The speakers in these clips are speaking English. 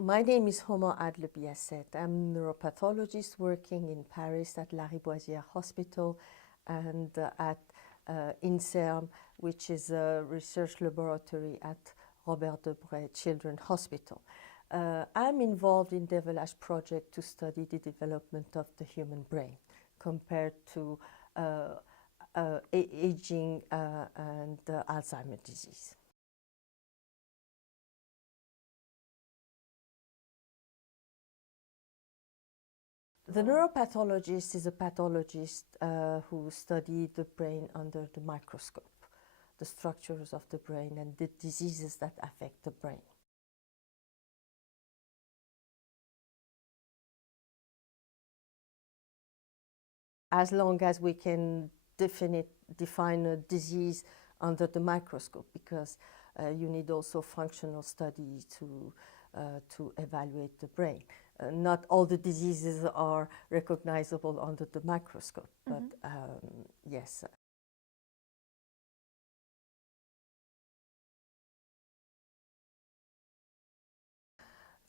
My name is Homa ADLE-BIASSETTE. I'm a neuropathologist working in Paris at Lariboisière Hospital and at INSERM, which is a research laboratory at Robert Debré Children's Hospital. I'm involved in the develage project to study the development of the human brain compared to aging and Alzheimer's disease. The neuropathologist is a pathologist who studies the brain under the microscope, the structures of the brain and the diseases that affect the brain. As long as we can define a disease under the microscope, because you need also functional studies to evaluate the brain. Not all the diseases are recognizable under the microscope, but yes.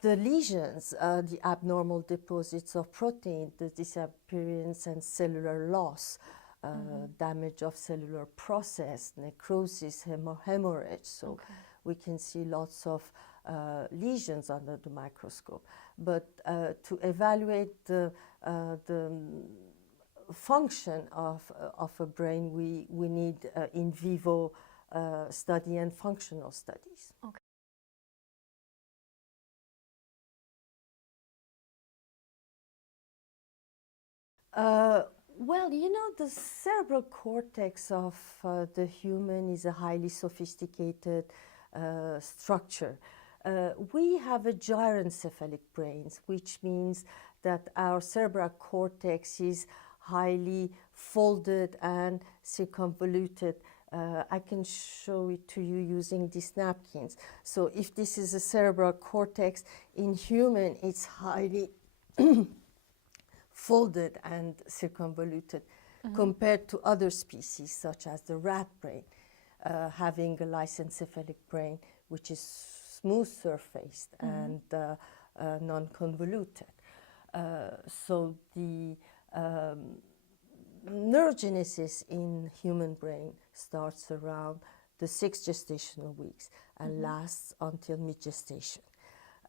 The lesions, the abnormal deposits of protein, the disappearance and cellular loss, damage of cellular process, necrosis, hemorrhage. So we can see lots of lesions under the microscope. But to evaluate the function of a brain, we need in vivo study and functional studies. Okay. Well, you know, the cerebral cortex of the human is a highly sophisticated structure. We have a gyroencephalic brain, which means that our cerebral cortex is highly folded and circumvoluted. I can show it to you using these napkins. So if this is a cerebral cortex, in human it's highly folded and circumvoluted compared to other species such as the rat brain, having a lysencephalic brain which is smooth surfaced and non-convoluted. So the neurogenesis in human brain starts around the 6 gestational weeks and lasts until mid-gestation.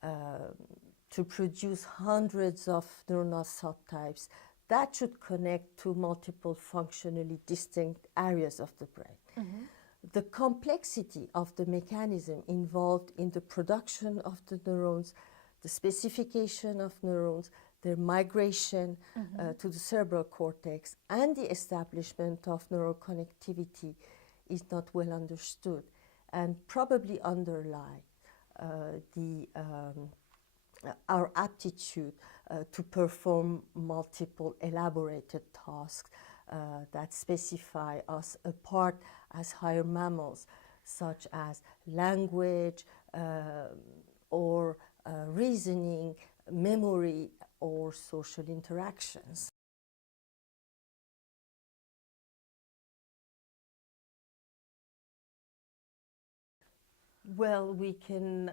To produce hundreds of neuronal subtypes that should connect to multiple functionally distinct areas of the brain. The complexity of the mechanism involved in the production of the neurons, the specification of neurons, their migration to the cerebral cortex, and the establishment of neural connectivity is not well understood and probably underlie our aptitude to perform multiple elaborated tasks that specify us apart as higher mammals, such as language or reasoning, memory, or social interactions. Well, we can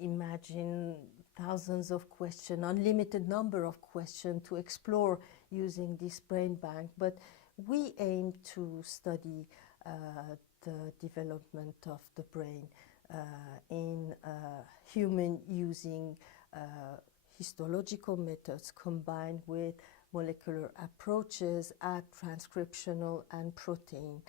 imagine thousands of questions, unlimited number of questions to explore using this brain bank, but we aim to study the development of the brain in human using histological methods combined with molecular approaches at transcriptional and protein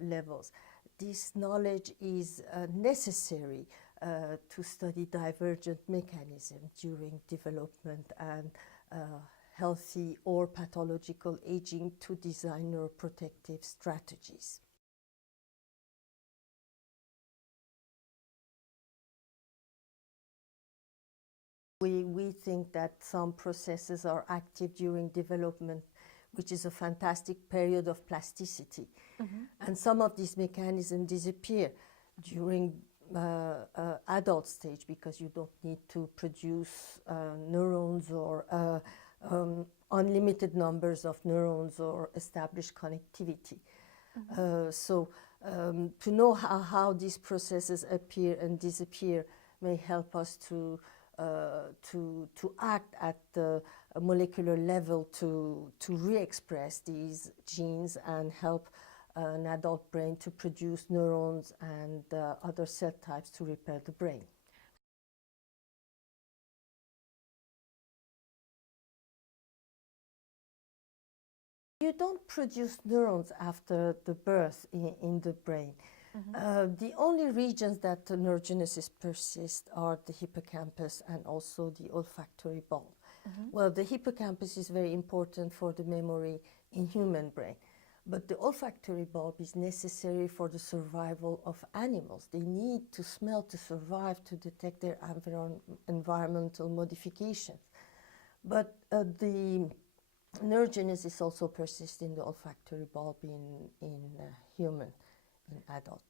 levels. This knowledge is necessary to study divergent mechanisms during development and healthy or pathological aging to design neuroprotective strategies. We think that some processes are active during development, which is a fantastic period of plasticity. And some of these mechanisms disappear during adult stage because you don't need to produce neurons or unlimited numbers of neurons or establish connectivity. So to know how these processes appear and disappear may help us to act at the molecular level to re-express these genes and help an adult brain to produce neurons and other cell types to repair the brain. You don't produce neurons after the birth in the brain. The only regions that neurogenesis persists are the hippocampus and also the olfactory bulb. Well, the hippocampus is very important for the memory in human brain, but the olfactory bulb is necessary for the survival of animals. They need to smell to survive, to detect their environmental modifications. But the neurogenesis also persists in the olfactory bulb in adult.